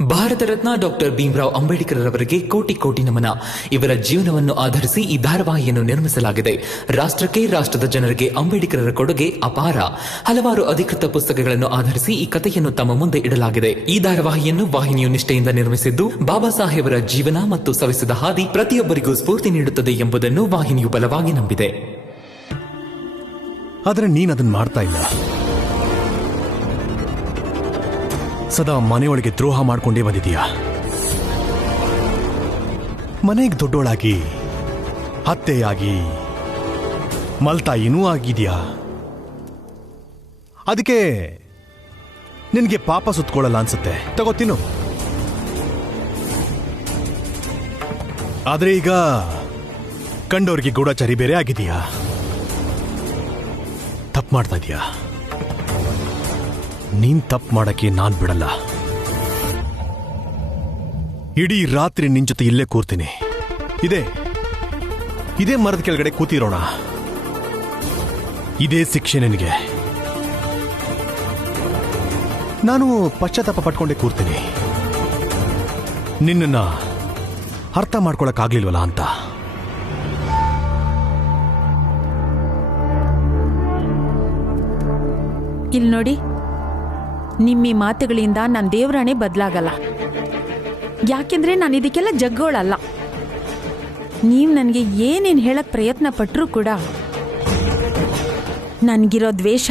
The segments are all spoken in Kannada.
ಭಾರತ ರತ್ನ ಡಾಕ್ಟರ್ ಭೀಮರಾವ್ ಅಂಬೇಡ್ಕರ್ ಅವರಿಗೆ ಕೋಟಿ ಕೋಟಿ ನಮನ. ಇವರ ಜೀವನವನ್ನು ಆಧರಿಸಿ ಈ ಧಾರಾವಾಹಿಯನ್ನು ನಿರ್ಮಿಸಲಾಗಿದೆ. ರಾಷ್ಟ್ರಕ್ಕೆ, ರಾಷ್ಟ್ರದ ಜನರಿಗೆ ಅಂಬೇಡ್ಕರರ ಕೊಡುಗೆ ಅಪಾರ. ಹಲವಾರು ಅಧಿಕೃತ ಪುಸ್ತಕಗಳನ್ನು ಆಧರಿಸಿ ಈ ಕಥೆಯನ್ನು ತಮ್ಮ ಮುಂದೆ ಇಡಲಾಗಿದೆ. ಈ ಧಾರಾವಾಹಿಯನ್ನು ವಾಹಿನಿಯು ನಿಷ್ಠೆಯಿಂದ ನಿರ್ಮಿಸಿದ್ದು, ಬಾಬಾ ಸಾಹೇಬರ ಜೀವನ ಮತ್ತು ಸವಿಸಿದ ಹಾದಿ ಪ್ರತಿಯೊಬ್ಬರಿಗೂ ಸ್ಫೂರ್ತಿ ನೀಡುತ್ತದೆ ಎಂಬುದನ್ನು ವಾಹಿನಿಯು ಬಲವಾಗಿ ನಂಬಿದೆ. ಆದರೆ ನೀನದನ್ನು ಮಾಡ್ತಾ ಇಲ್ಲ. ಸದಾ ಮನೆಯೊಳಗೆ ದ್ರೋಹ ಮಾಡ್ಕೊಂಡೇ ಬಂದಿದೀಯ. ಮನೆಗೆ ದೊಡ್ಡೋಳಾಗಿ, ಅತ್ತೆಯಾಗಿ, ಮಲ್ತಾಯಿನೂ ಆಗಿದೆಯಾ. ಅದಕ್ಕೆ ನಿನಗೆ ಪಾಪ ಸುತ್ಕೊಳ್ಳಲ್ಲ ಅನ್ಸುತ್ತೆ. ತಗೋತೀನು. ಆದ್ರೆ ಈಗ ಕಂಡೋರಿಗೆ ಗೂಢಚಾರಿ ಬೇರೆ ಆಗಿದೆಯಾ. ತಪ್ಪು ಮಾಡ್ತಾ ಇದೀಯಾ. ನೀನ್ ತಪ್ಪು ಮಾಡಕ್ಕೆ ನಾನ್ ಬಿಡಲ್ಲ. ಇಡೀ ರಾತ್ರಿ ನಿನ್ ಜೊತೆ ಇಲ್ಲೇ ಕೂರ್ತೀನಿ. ಇದೇ ಮರದ ಕೆಳಗಡೆ ಕೂತಿರೋಣ. ಇದೇ ಶಿಕ್ಷೆ ನಿನಗೆ. ನಾನು ಪಶ್ಚಾತ್ತಾಪ ಪಟ್ಕೊಂಡೇ ಕೂರ್ತೀನಿ. ನಿನ್ನನ್ನ ಅರ್ಥ ಮಾಡ್ಕೊಳಕ್ಕಾಗ್ಲಿಲ್ವಲ್ಲ ಅಂತ. ಇಲ್ಲಿ ನೋಡಿ, ನಿಮ್ಮಿ ಮಾತುಗಳಿಂದ ನನ್ನ ದೇವರಾಣೆ ಬದಲಾಗಲ್ಲ. ಯಾಕೆಂದ್ರೆ ನಾನು ಇದಕ್ಕೆಲ್ಲ ಜಗ್ಗೋಳಲ್ಲ. ನೀವು ನನಗೆ ಏನೇನು ಹೇಳಕ್ ಪ್ರಯತ್ನ ಪಟ್ಟರೂ ಕೂಡ ನನಗಿರೋ ದ್ವೇಷ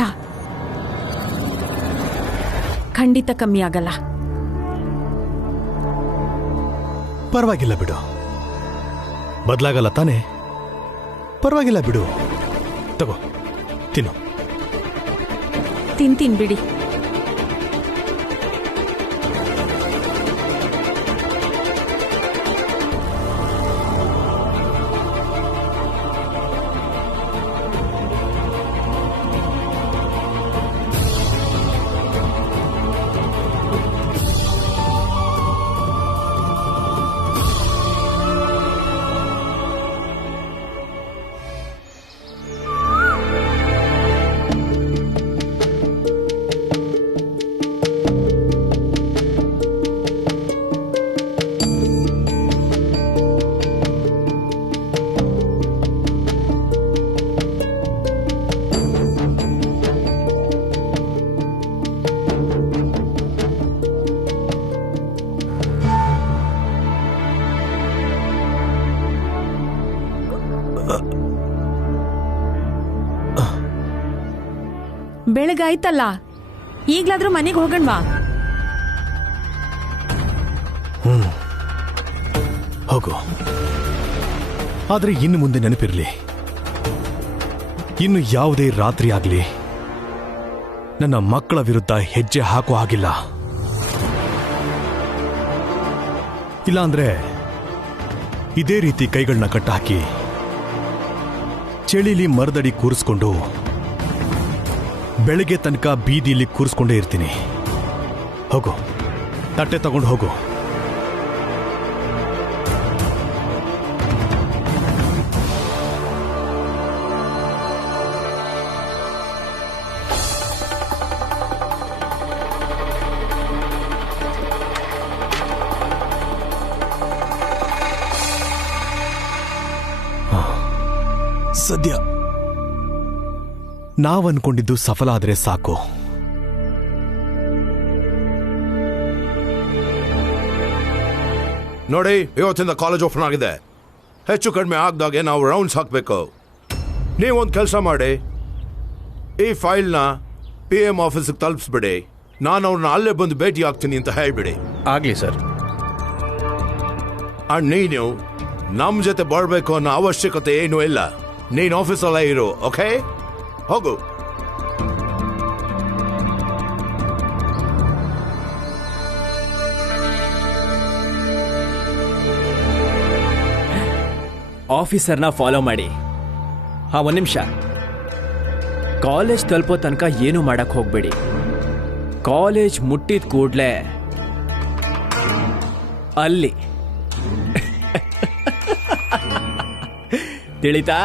ಖಂಡಿತ ಕಮ್ಮಿ ಆಗಲ್ಲ. ಪರವಾಗಿಲ್ಲ ಬಿಡು. ಬದಲಾಗಲ್ಲ ತಾನೆ? ಪರವಾಗಿಲ್ಲ ಬಿಡು. ತಗೋ, ತಿನ್ನು. ತಿಂತೀನಿ ಬಿಡಿ. ಬೆಳಗಾಯ್ತಲ್ಲ, ಈಗ್ಲಾದ್ರೂ ಮನೆಗೆ ಹೋಗಣ್ವಾ? ಹೋಗು. ಆದ್ರೆ ಇನ್ನು ಮುಂದೆ ನೆನಪಿರ್ಲಿ, ಇನ್ನು ಯಾವುದೇ ರಾತ್ರಿ ಆಗ್ಲಿ ನನ್ನ ಮಕ್ಕಳ ವಿರುದ್ಧ ಹೆಜ್ಜೆ ಹಾಕೋ ಹಾಗಿಲ್ಲ. ಇಲ್ಲಾಂದ್ರೆ ಇದೇ ರೀತಿ ಕೈಗಳನ್ನ ಕಟ್ಟಾಕಿ ಚಳಿಲಿ ಮರದಡಿ ಕೂರಿಸ್ಕೊಂಡು ಬೆಳಗ್ಗೆ ತನಕ ಬೀದಿಲಿ ಕೂರಿಸ್ಕೊಂಡೇ ಇರ್ತೀನಿ. ಹೋಗು, ತಟ್ಟೆ ತಗೊಂಡು ಹೋಗು. ಸದ್ಯ ನಾವನ್ಕೊಂಡಿದ್ದು ಸಫಲ ಆದ್ರೆ ಸಾಕು. ನೋಡಿ, ಇವತ್ತಿಂದ ಕಾಲೇಜ್ ಓಪನ್ ಆಗಿದೆ. ಹೆಚ್ಚು ಕಡಿಮೆ ಆಗದಾಗೆ ನಾವು ರೌಂಡ್ಸ್ ಹಾಕಬೇಕು. ನೀವೊಂದು ಕೆಲಸ ಮಾಡಿ, ಈ ಫೈಲ್ನ PM ಆಫೀಸಿಗೆ ತಲುಪಿಸ್ಬಿಡಿ. ನಾನು ಅವ್ರನ್ನ ಅಲ್ಲೇ ಬಂದು ಭೇಟಿ ಆಗ್ತೀನಿ ಅಂತ ಹೇಳ್ಬಿಡಿ. ಆಗ್ಲಿ ಸರ್. ಅಂಡ್ ನೀನು ನಮ್ಮ ಜೊತೆ ಬರಬೇಕು ಅನ್ನೋ ಅವಶ್ಯಕತೆ ಏನೂ ಇಲ್ಲ. ನೀನು ಆಫೀಸಲ್ಲೇ ಇರು. ಓಕೆ, ಹೋಗು. ಆಫೀಸರ್ನ ಫಾಲೋ ಮಾಡಿ. ಒಂದು ನಿಮಿಷ. ಕಾಲೇಜ್ ತಲುಪೋ ತನಕ ಏನು ಮಾಡಕ್ ಹೋಗ್ಬೇಡಿ. ಕಾಲೇಜ್ ಮುಟ್ಟಿದ ಕೂಡ್ಲೆ ಅಲ್ಲಿ ತಿಳಿತಾ?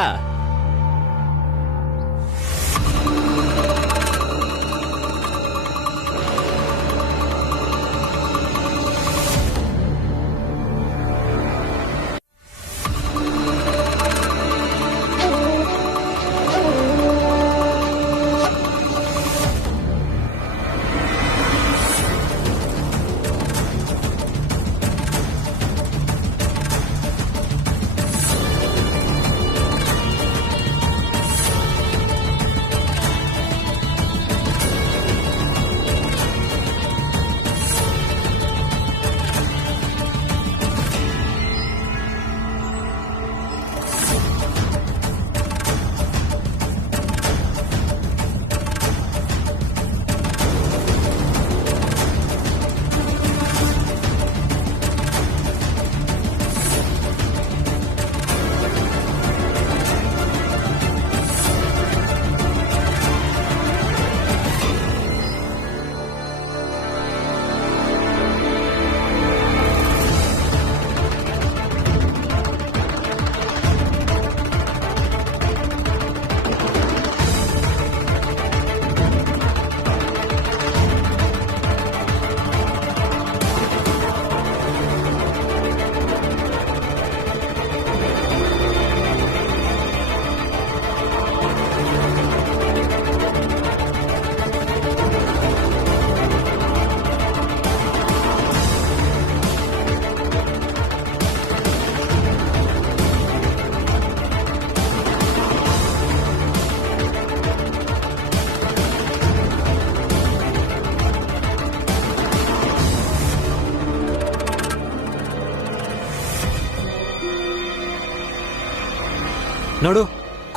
ನೋಡು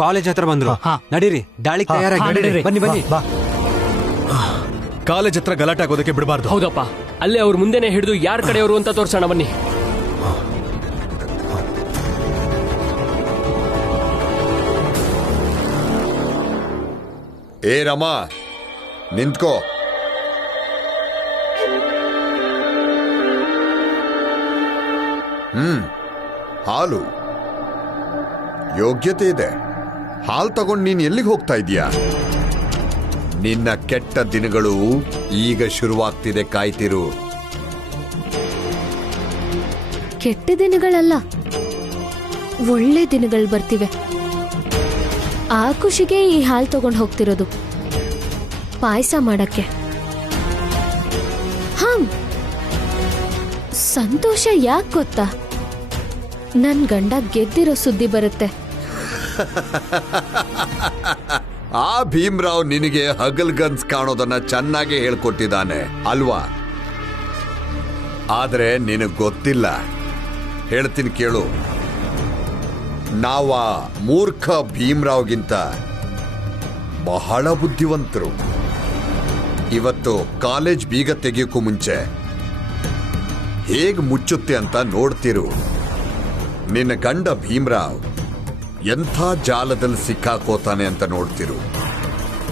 ಕಾಲೇಜ್ ಹತ್ರ ಬಂದ್ರು. ನಡೀರಿ, ದಾಳಿ ತಯಾರಾಗಿ ಬನ್ನಿ ಬನ್ನಿ. ಕಾಲೇಜ್ ಹತ್ರ ಗಲಾಟೆ ಆಗೋದಕ್ಕೆ ಬಿಡಬಾರ್ದು. ಹೌದಪ್ಪ, ಅಲ್ಲೇ ಅವ್ರ ಮುಂದೆನೆ ಹಿಡಿದು ಯಾರ ಕಡೆಯವರು ಅಂತ ತೋರ್ಸೋಣ ಬನ್ನಿ. ಏ ರಮಾ, ನಿಂತ್ಕೋ. ಹಾಲು ಯೋಗ್ಯತೆ ಇದೆ. ಹಾಲು ತಗೊಂಡು ನೀನ್ ಎಲ್ಲಿಗೆ ಹೋಗ್ತಾ ಇದೀಯಾ? ನಿನ್ನ ಕೆಟ್ಟ ದಿನಗಳು ಈಗ ಶುರುವಾಗ್ತಿದೆ, ಕಾಯ್ತಿರು. ಕೆಟ್ಟ ದಿನಗಳಲ್ಲ, ಒಳ್ಳೆ ದಿನಗಳು ಬರ್ತಿವೆ. ಆ ಖುಷಿಗೆ ಈ ಹಾಲು ತಗೊಂಡು ಹೋಗ್ತಿರೋದು, ಪಾಯಸ ಮಾಡಕ್ಕೆ. ಸಂತೋಷ ಯಾಕೆ ಗೊತ್ತಾ? ನನ್ ಗಂಡ ಗೆದ್ದಿರೋ ಸುದ್ದಿ ಬರುತ್ತೆ. ಆ ಭೀಮ್ರಾವ್ ನಿನಗೆ ಹಗಲ್ಗನ್ಸ್ ಕಾಣೋದನ್ನ ಚೆನ್ನಾಗಿ ಹೇಳ್ಕೊಟ್ಟಿದ್ದಾನೆ ಅಲ್ವಾ? ಆದ್ರೆ ನಿನಗ್ ಗೊತ್ತಿಲ್ಲ. ಹೇಳ್ತೀನಿ ಕೇಳು. ನಾವ ಮೂರ್ಖ ಭೀಮ್ರಾವ್ಗಿಂತ ಬಹಳ ಬುದ್ಧಿವಂತರು. ಇವತ್ತು ಕಾಲೇಜ್ ಬೀಗ ತೆಗೆಯೋಕ್ಕೂ ಮುಂಚೆ ಹೇಗ್ ಮುಚ್ಚುತ್ತೆ ಅಂತ ನೋಡ್ತಿರು. ನಿನ್ನ ಗಂಡ ಭೀಮ್ರಾವ್ ಎಂಥ ಜಾಲದಲ್ಲಿ ಸಿಕ್ಕಾಕೋತಾನೆ ಅಂತ ನೋಡ್ತಿರು.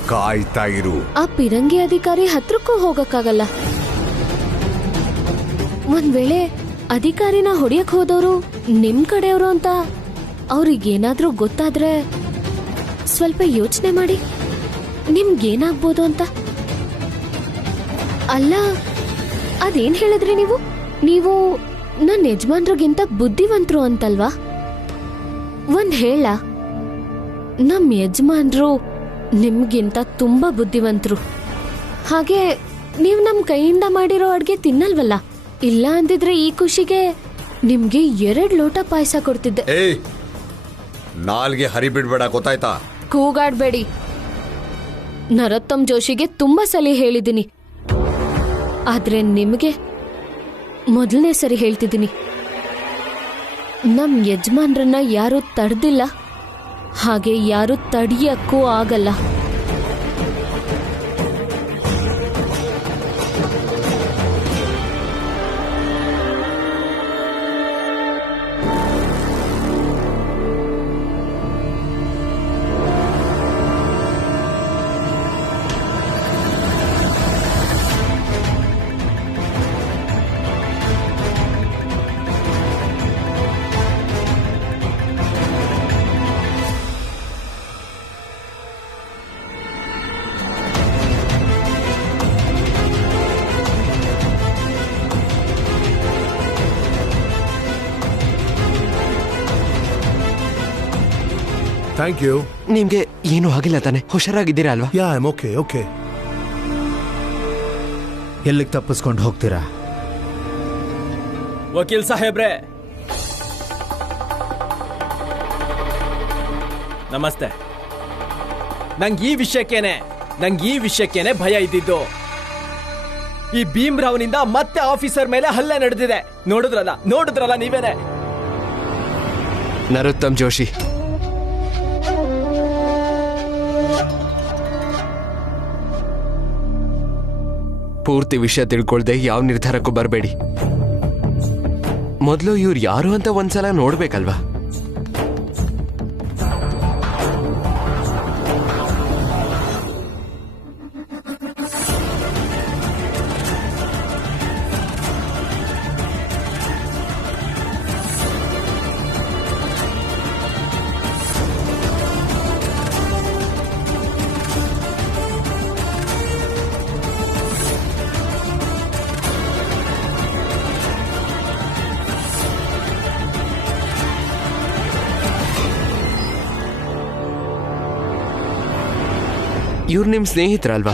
ಕಾಯ್ತಾ ಇರು. ಆ ಪಿರಂಗಿ ಅಧಿಕಾರಿ ಹತ್ರಕ್ಕೂ ಹೋಗಕ್ಕಾಗಲ್ಲ. ಒಂದ್ ವೇಳೆ ಅಧಿಕಾರಿನ ಹೊಡಿಯಕ್ ಹೋದವರು ನಿಮ್ ಕಡೆಯವರು ಅಂತ ಅವ್ರಿಗೇನಾದ್ರೂ ಗೊತ್ತಾದ್ರೆ ಸ್ವಲ್ಪ ಯೋಚನೆ ಮಾಡಿ, ನಿಮ್ಗೇನಾಗ್ಬೋದು ಅಂತ. ಅಲ್ಲ, ಅದೇನ್ ಹೇಳಿದ್ರಿ ನೀವು? ನೀವು ನನ್ನ ಯಜಮಾನ್ರಿಗಿಂತ ಬುದ್ಧಿವಂತರು ಅಂತಲ್ವಾ? ಒಂದ್ ಹೇಳ, ನಮ್ ಯಜಮಾನ್ರು ನಿಮ್ಗಿಂತ ತುಂಬಾ ಬುದ್ಧಿವಂತರು. ಹಾಗೆ ನೀವ್ ನಮ್ ಕೈಯಿಂದ ಮಾಡಿರೋ ಅಡ್ಗೆ ತಿನ್ನಲ್ವಲ್ಲ? ಇಲ್ಲ ಅಂದಿದ್ರೆ ಈ ಖುಷಿಗೆ ನಿಮ್ಗೆ 2 ಲೋಟ ಪಾಯಸ ಕೊಡ್ತಿದ್ದೆ. ಏಯ್, ನಾಲ್ಗೆ ಹರಿಬಿಡ್ಬೇಡ, ಗೊತ್ತಾಯ್ತಾ? ಕೂಗಾಡ್ಬೇಡಿ. ನರೋತ್ತಮ್ ಜೋಶಿಗೆ ತುಂಬಾ ಸಲ ಹೇಳಿದ್ದೀನಿ, ಆದ್ರೆ ನಿಮಗೆ ಮೊದಲನೇ ಸರಿ ಹೇಳ್ತಿದ್ದೀನಿ. ನಮ್ ಯಜಮಾನ್ರನ್ನ ಯಾರು ತಡೆದಿಲ್ಲ, ಹಾಗೆ ಯಾರು ತಡಿಯಕ್ಕೂ ಆಗಲ್ಲ. Thank you. ನಿಮ್ಗೆ ಏನು ಆಗಿಲ್ಲ ತಾನೆ? ಹುಷಾರಾಗಿದ್ದೀರಾ ಅಲ್ವಾ? Yeah, I'm okay. ಓಕೆ. ಎಲ್ಲಿಗೆ ತಪ್ಪಿಸ್ಕೊಂಡು ಹೋಗ್ತೀರಾ? ವಕೀಲ್ ಸಾಹೇಬ್ರೆ, ನಮಸ್ತೆ. ನಂಗೆ ಈ ವಿಷಯಕ್ಕೇನೆ ಭಯ ಇದ್ದಿದ್ದು. ಈ ಭೀಮ್ರಾವ್ನಿಂದ ಮತ್ತೆ ಆಫೀಸರ್ ಮೇಲೆ ಹಲ್ಲೆ ನಡೆದಿದೆ. ನೋಡಿದ್ರಲ್ಲ ನೀವೇನೆ. ನರೋತ್ತಮ್ ಜೋಶಿ, ಪೂರ್ತಿ ವಿಷಯ ತಿಳ್ಕೊಳ್ದೆ ಯಾವ ನಿರ್ಧಾರಕ್ಕೂ ಬರಬೇಡಿ. ಮೊದಲು ಇವ್ರು ಯಾರು ಅಂತ ಒಂದ್ಸಲ ನೋಡ್ಬೇಕಲ್ವಾ? ಇವ್ರು ನಿಮ್ ಸ್ನೇಹಿತರಲ್ವಾ?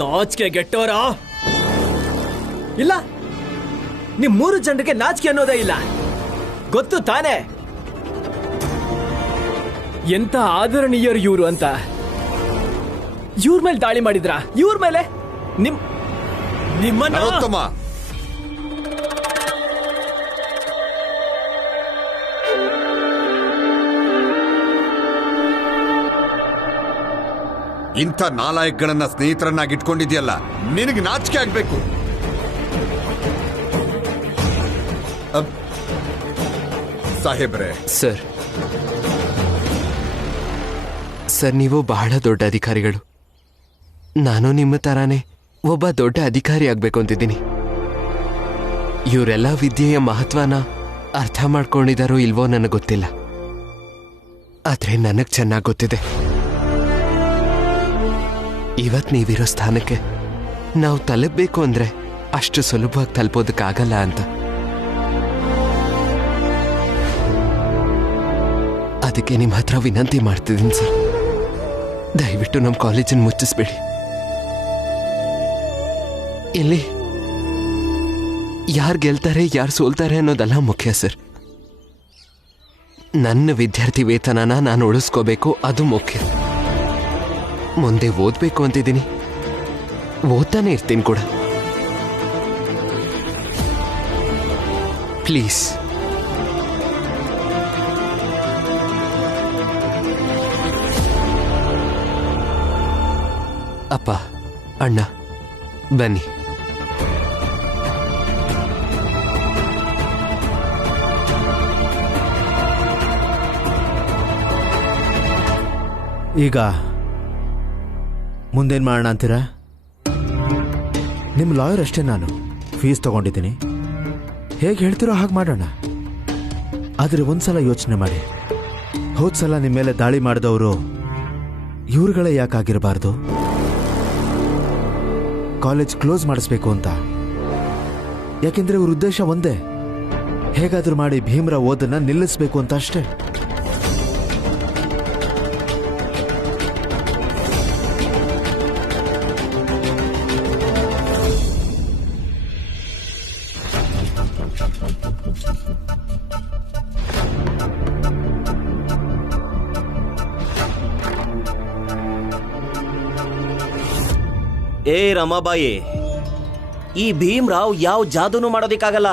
ನಾಚಿಕೆ ಗೆಟ್ಟೋರ ಇಲ್ಲ. ನಿಮ್ 3 ಜನರಿಗೆ ನಾಚಿಕೆ ಅನ್ನೋದೇ ಇಲ್ಲ, ಗೊತ್ತು ತಾನೆ? ಎಂತ ಆದರಣೀಯರು ಇವ್ರು ಅಂತ. ಇವ್ರ ಮೇಲೆ ದಾಳಿ ಮಾಡಿದ್ರ? ಇವ್ರ ಮೇಲೆ? ನಿಮ್ಮನ್ನ ನರೋತ್ತಮ, ಇಂಥ ನಾಲಾಯಕ್ಗಳನ್ನ ಸ್ನೇಹಿತರನ್ನಾಗಿ ಇಟ್ಕೊಂಡಿದ್ಯಲ್ಲ, ನಿನಗೆ ನಾಚಿಕೆ ಆಗ್ಬೇಕು. ಸಾಹೇಬ್ರೆ, ಸರ್ ನೀವು ಬಹಳ ದೊಡ್ಡ ಅಧಿಕಾರಿಗಳು. ನಾನು ನಿಮ್ಮ ತರಾನೇ ಒಬ್ಬ ದೊಡ್ಡ ಅಧಿಕಾರಿ ಆಗ್ಬೇಕು ಅಂತಿದ್ದೀನಿ. ಇವರೆಲ್ಲ ವಿದ್ಯೆಯ ಮಹತ್ವನ ಅರ್ಥ ಮಾಡ್ಕೊಂಡಿದಾರೋ ಇಲ್ವೋ ನನಗೆ ಗೊತ್ತಿಲ್ಲ, ಆದ್ರೆ ನನಗ್ ಚೆನ್ನಾಗಿ ಗೊತ್ತಿದೆ ಇವತ್ ನೀವಿರೋ ಸ್ಥಾನಕ್ಕೆ ನಾವು ತಲುಪಬೇಕು ಅಂದ್ರೆ ಅಷ್ಟು ಸುಲಭವಾಗಿ ತಲುಪೋದಕ್ಕಾಗಲ್ಲ ಅಂತ. ಅದಕ್ಕೆ ನಿಮ್ಮ ಹತ್ರ ವಿನಂತಿ ಮಾಡ್ತಿದ್ದೀನಿ ಸರ್, ದಯವಿಟ್ಟು ನಮ್ಮ ಕಾಲೇಜನ್ನು ಮುಚ್ಚಿಸ್ಬೇಡಿ. ಇಲ್ಲಿ ಯಾರು ಗೆಲ್ತಾರೆ ಯಾರು ಸೋಲ್ತಾರೆ ಅನ್ನೋದೆಲ್ಲ ಮುಖ್ಯ ಸರ್. ನನ್ನ ವಿದ್ಯಾರ್ಥಿ ವೇತನನ ನಾನು ಉಳಿಸ್ಕೋಬೇಕು, ಅದು ಮುಖ್ಯ. ಮುಂದೆ ಓದ್ಬೇಕು ಅಂತಿದ್ದೀನಿ, ಓದ್ತಾನೆ ಇರ್ತೀನಿ ಕೂಡ. ಪ್ಲೀಸ್ ಅಪ್ಪ, ಅಣ್ಣ, ಬನ್ನಿ. ಈಗ ಮುಂದೇನು ಮಾಡೋಣ ಅಂತೀರಾ? ನಿಮ್ಮ ಲಾಯರ್ ಅಷ್ಟೇ, ನಾನು ಫೀಸ್ ತಗೊಂಡಿದ್ದೀನಿ. ಹೇಗೆ ಹೇಳ್ತಿರೋ ಹಾಗೆ ಮಾಡೋಣ. ಆದರೆ ಒಂದ್ಸಲ ಯೋಚನೆ ಮಾಡಿ, ಹೋದ್ಸಲ ನಿಮ್ಮ ಮೇಲೆ ದಾಳಿ ಮಾಡಿದವರು ಇವ್ರುಗಳೇ ಯಾಕಾಗಿರಬಾರ್ದು? ಕಾಲೇಜ್ ಕ್ಲೋಸ್ ಮಾಡಿಸ್ಬೇಕು ಅಂತ. ಯಾಕೆಂದ್ರೆ ಇವ್ರ ಉದ್ದೇಶ ಒಂದೇ, ಹೇಗಾದ್ರೂ ಮಾಡಿ ಭೀಮ್ರಾವ್ ಓದನ್ನ ನಿಲ್ಲಿಸಬೇಕು ಅಂತ ಅಷ್ಟೇ. ಏ ರಮಾಬಾಯಿ, ಈ ಭೀಮ್ರಾವ್ ಯಾವ ಜಾದೂನು ಮಾಡೋದಿಕ್ಕಾಗಲ್ಲ.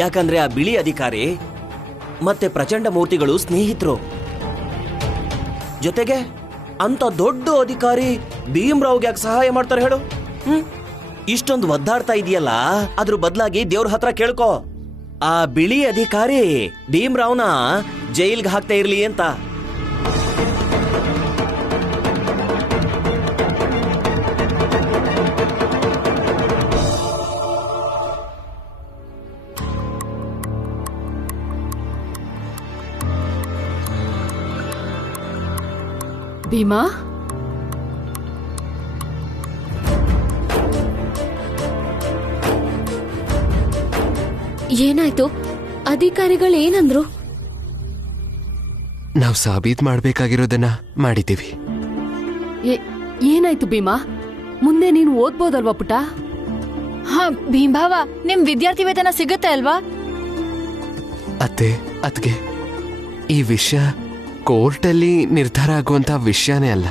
ಯಾಕಂದ್ರೆ ಆ ಬಿಳಿ ಅಧಿಕಾರಿ ಮತ್ತೆ ಪ್ರಚಂಡ ಮೂರ್ತಿಗಳು ಸ್ನೇಹಿತರು. ಜೊತೆಗೆ ಅಂತ ದೊಡ್ಡ ಅಧಿಕಾರಿ ಭೀಮ್ರಾವ್ಗೆ ಯಾಕೆ ಸಹಾಯ ಮಾಡ್ತಾರೆ ಹೇಳು? ಇಷ್ಟೊಂದು ಒದ್ದಾಡ್ತಾ ಇದೆಯಲ್ಲ, ಅದ್ರ ಬದಲಾಗಿ ದೇವ್ರ ಹತ್ರ ಕೇಳ್ಕೊ, ಆ ಬಿಳಿ ಅಧಿಕಾರಿ ಭೀಮ್ರಾವ್ನ ಜೈಲ್ಗೆ ಹಾಕ್ತಾ ಇರ್ಲಿ ಅಂತ. ಭೀಮಾ, ಏನಾಯ್ತು? ಅಧಿಕಾರಿಗಳು ಏನಂದ್ರು? ನಾವು ಸಾಬೀತ್ ಮಾಡ್ಬೇಕಾಗಿರೋದನ್ನ ಮಾಡಿದ್ದೀವಿ. ಏನಾಯ್ತು ಭೀಮಾ? ಮುಂದೆ ನೀನು ಓದ್ಬೋದಲ್ವಾ ಪುಟ? ಹಾ ಭೀಮ್ಭಾವ, ನಿಮ್ ವಿದ್ಯಾರ್ಥಿ ವೇತನ ಸಿಗುತ್ತೆ ಅಲ್ವಾ? ಅದ್ಗೆ ಈ ವಿಷಯ ಕೋರ್ಟಲ್ಲಿ ನಿರ್ಧಾರ ಆಗುವಂತ ವಿಷಯನೇ ಅಲ್ಲ.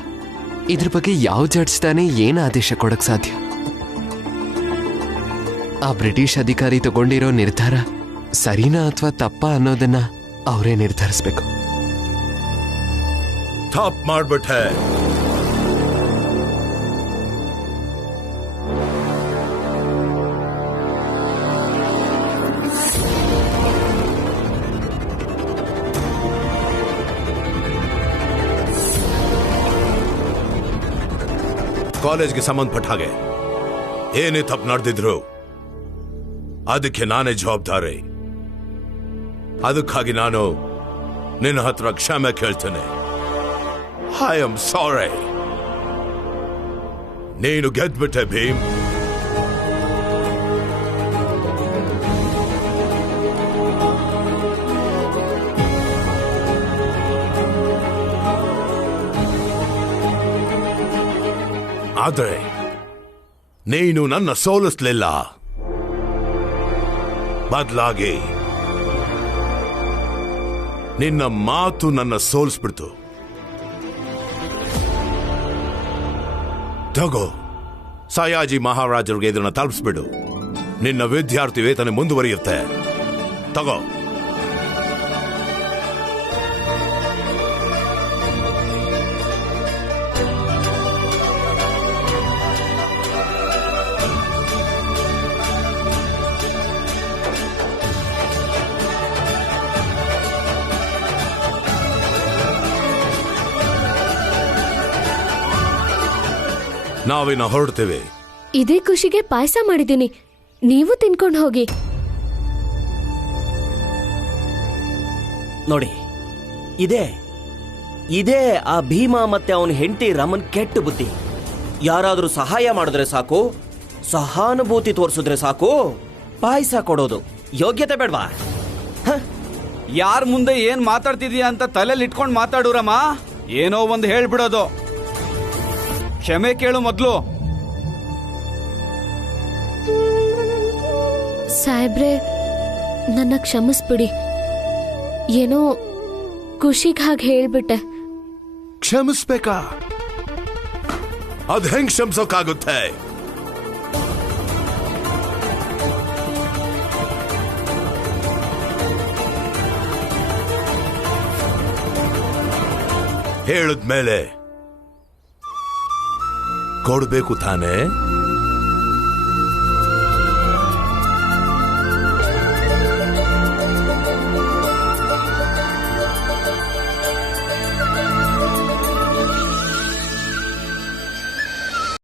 ಇದ್ರ ಬಗ್ಗೆ ಯಾವ ಜಡ್ಜ್ ತಾನೇ ಏನು ಆದೇಶ ಕೊಡಕ್ ಸಾಧ್ಯ? ಆ ಬ್ರಿಟಿಷ್ ಅಧಿಕಾರಿ ತಗೊಂಡಿರೋ ನಿರ್ಧಾರ ಸರಿನಾ ಅಥವಾ ತಪ್ಪಾ ಅನ್ನೋದನ್ನ ಅವರೇ ನಿರ್ಧರಿಸ್ಬೇಕು. ತಪ್ಪು ಮಾಡ್ಬಿಟ್ಟೆ. ಕಾಲೇಜ್ಗೆ ಸಂಬಂಧಪಟ್ಟ ಹಾಗೆ ಏನೇ ತಪ್ಪು ನಡೆದಿದ್ರು ಅದಕ್ಕೆ ನಾನೇ ಜವಾಬ್ದಾರಿ. ಅದಕ್ಕಾಗಿ ನಾನು ನಿನ್ನ ಹತ್ರ ಕ್ಷಮೆ ಕೇಳ್ತೇನೆ. I am sorry. ನೀನು ಗೆದ್ಬಿಟ್ಟೆ ಭೀಮ್. ಆದರೆ ನೀನು ನನ್ನ ಸೋಲಿಸಲಿಲ್ಲ. ಬದಲಾಗಿ ನಿನ್ನ ಮಾತು ನನ್ನ ಸೋಲಿಸ್ಬಿಡ್ತು. ತಗೋ, ಸಯಾಜಿ ಮಹಾರಾಜರಿಗೆ ಇದನ್ನ ತಲುಪಿಸ್ಬಿಡು. ನಿನ್ನ ವಿದ್ಯಾರ್ಥಿ ವೇತನ ಮುಂದುವರಿಯುತ್ತೆ. ತಗೋ. ನಾವಿನ್ನ ಹೊರಡ್ತೀವಿ. ಇದೇ ಖುಷಿಗೆ ಪಾಯಸ ಮಾಡಿದ್ದೀನಿ, ನೀವು ತಿನ್ಕೊಂಡು ಹೋಗಿ. ನೋಡಿ, ಇದೇ ಆ ಭೀಮ ಮತ್ತೆ ಅವನ ಹೆಂಡತಿ ರಮನ್ ಕೆಟ್ಟ ಬುದ್ಧಿ. ಯಾರಾದ್ರೂ ಸಹಾಯ ಮಾಡಿದ್ರೆ ಸಾಕು, ಸಹಾನುಭೂತಿ ತೋರಿಸಿದ್ರೆ ಸಾಕು, ಪಾಯಸ ಕೊಡೋದು. ಯೋಗ್ಯತೆ ಬೇಡವಾ? ಯಾರ ಮುಂದೆ ಏನ್ ಮಾತಾಡ್ತಿದೀಯ ಅಂತ ತಲೆಯಲ್ಲಿ ಇಟ್ಕೊಂಡು ಮಾತಾಡೂರಮ್ಮ. ಏನೋ ಒಂದು ಹೇಳ್ಬಿಡೋದು. ಕ್ಷಮೆ ಕೇಳು ಮೊದ್ಲು. ಸಾಹೇಬ್ರೆ, ನನ್ನ ಕ್ಷಮಿಸ್ಬಿಡಿ. ಏನೋ ಖುಷಿಗೆ ಹಾಗೆ ಹೇಳ್ಬಿಟ್ಟೆ. ಕ್ಷಮಿಸ್ಬೇಕಾ? ಅದ್ ಹೆಂಗ್ ಕ್ಷಮಿಸೋಕ್ಕಾಗುತ್ತೆ? ಹೇಳಿದ್ಮೇಲೆ ಕೊಡ್ಬೇಕು ತಾನೇ.